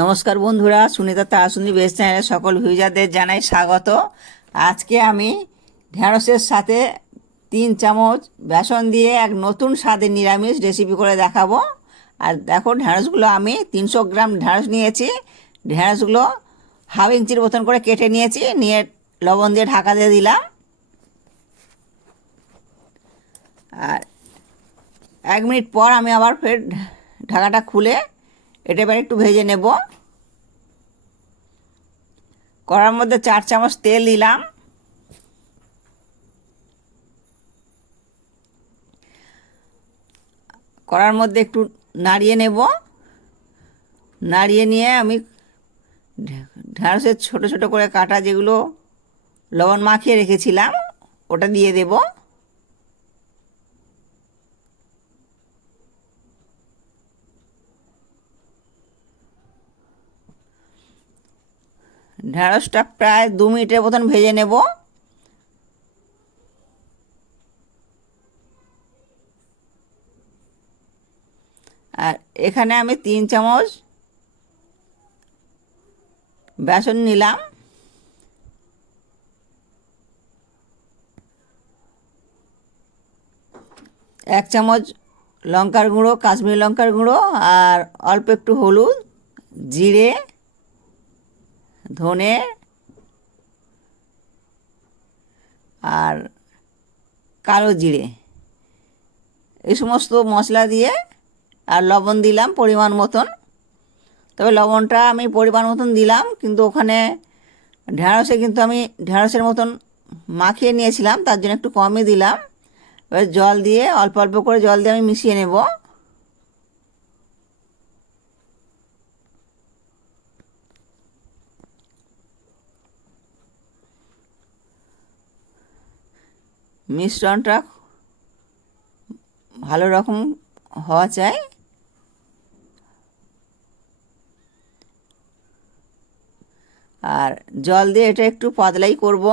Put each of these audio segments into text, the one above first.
নমস্কার বন্ধুরা, সুনিতা তারাসুন্দি বেস চ্যানেলে সকল ভিউজারদের জানাই স্বাগত। আজকে আমি ঢেঁড়সের সাথে তিন চামচ বেসন দিয়ে এক নতুন স্বাদের নিরামিষ রেসিপি করে দেখাবো। আর দেখো, ঢেঁড়সগুলো আমি তিনশো গ্রাম ঢেঁড়স নিয়েছি। ঢেঁড়সগুলো হাফ ইঞ্চির মতন করে কেটে নিয়েছি, নিয়ে লবণ দিয়ে ঢাকা দিয়ে দিলাম। আর এক মিনিট পর আমি আবার ফের ঢাকাটা খুলে এটা এবার একটু ভেজে নেব। কড়ার মধ্যে চার চামচ তেল দিলাম। কড়ার মধ্যে একটু নাড়িয়ে নেব। নাড়িয়ে নিয়ে আমি ঢ্যাঁড়সের ছোট ছোট করে কাটা যেগুলো লবণ মাখিয়ে রেখেছিলাম, ওটা দিয়ে দেবো। ঢেঁড়সটা প্রায় দু মিনিটের মতন ভেজে নেব। আর এখানে আমি তিন চামচ বেসন নিলাম। এক চামচ লঙ্কার গুঁড়ো, কাশ্মীরি লঙ্কার গুঁড়ো, আর অল্প একটু হলুদ, জিরে ধনে আর কালো জিরে। এই সমস্ত মশলা দিয়ে আর লবণ দিলাম পরিমাণ মতন। তবে লবণটা আমি পরিমাণ মতন দিলাম, কিন্তু ওখানে ঢেঁড়সে কিন্তু আমি ঢেঁড়সের মতন মাখিয়ে নিয়েছিলাম, তার জন্য একটু কমই দিলাম। এবার জল দিয়ে, অল্প অল্প করে জল দিয়ে আমি মিশিয়ে নেব। মিশ্রণটা ভালো রকম হওয়া চাই। আর জল দিয়ে এটা একটু পাতলাই করব।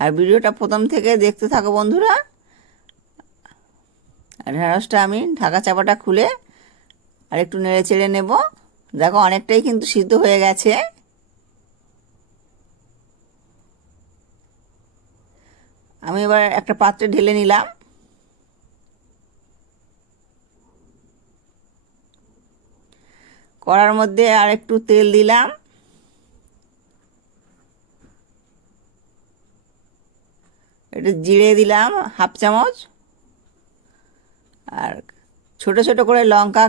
আর ভিডিওটা প্রথম থেকে দেখতে থাকো বন্ধুরা। আর ঢেঁড়সটা আমি ঢাকা চাপাটা খুলে আর একটু নেড়ে চেড়ে নেব। দেখো অনেকটাই কিন্তু সিদ্ধ হয়ে গেছে। আমি এবার একটা পাত্রে ঢেলে নিলাম। কড়ার মধ্যে আর একটু তেল দিলাম। একটু জিরে দিলাম, হাফ চামচ। আর ছোট ছোট করে লঙ্কা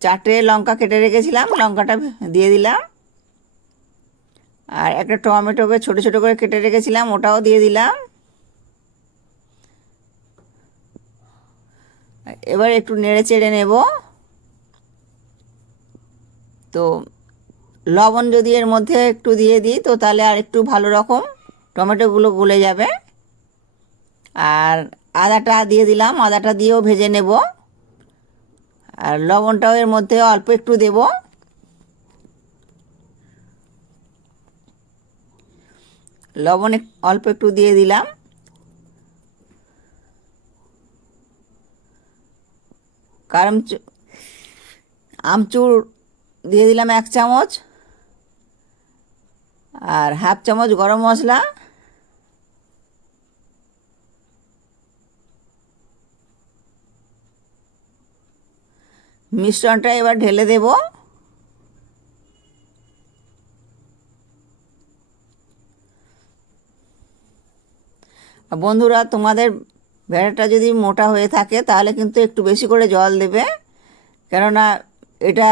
চারটে লঙ্কা কেটে রেখেছিলাম, লঙ্কাটা দিয়ে দিলাম। আর একটা টমেটোকে ছোট ছোট করে কেটে রেখেছিলাম, ওটাও দিয়ে দিলাম। এবার একটু নেড়ে চেড়ে নেব। তো লবণ যদি এর মধ্যে একটু দিয়ে দিই, তো তাহলে আর একটু ভালো রকম টমেটোগুলো গলে যাবে। আর আদাটা দিয়ে দিলাম, আদাটা দিয়েও ভেজে নেব। আর লবণটাও এর মধ্যে অল্প একটু দেব। লবণ অল্প একটু দিয়ে দিলাম। কারণ আমচুর দিয়ে দিলাম এক চামচ আর হাফ চামচ গরম মশলা। মিশ্রণটা এবার ঢেলে দেব। বন্ধুরা, তোমাদের ভেড়াটা যদি মোটা হয়ে থাকে, তাহলে কিন্তু একটু বেশি করে জল দেবে। কেননা এটা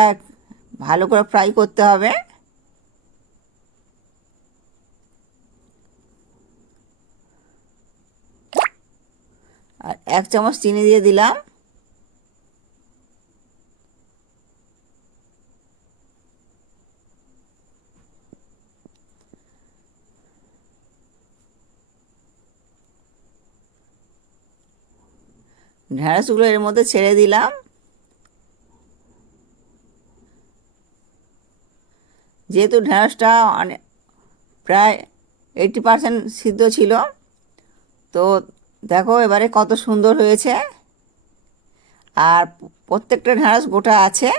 ভালো করে ফ্রাই করতে হবে। আর এক চামচ চিনি দিয়ে দিলাম। ঢেঁড়সগুলো এর মধ্যে ছেড়ে দিলাম। যেহেতু ঢেঁড়সটা অনেক প্রায় এইটি পারসেন্ট সিদ্ধ ছিল, তো দেখো এবারে কত সুন্দর হয়েছে। আর প্রত্যেকটা ঢ্যাঁড়স গোটা আছে।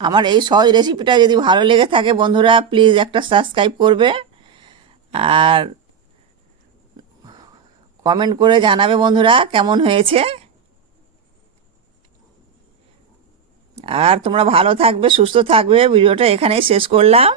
আমার এই সহজ রেসিপিটা যদি ভালো লেগে থাকে বন্ধুরা প্লিজ একটা সাবস্ক্রাইব করবে। আর কমেন্ট করে জানাবে বন্ধুরা, কেমন হয়েছে? আর তোমরা ভালো থাকবে, সুস্থ থাকবে, ভিডিওটা এখানেই শেষ করলাম।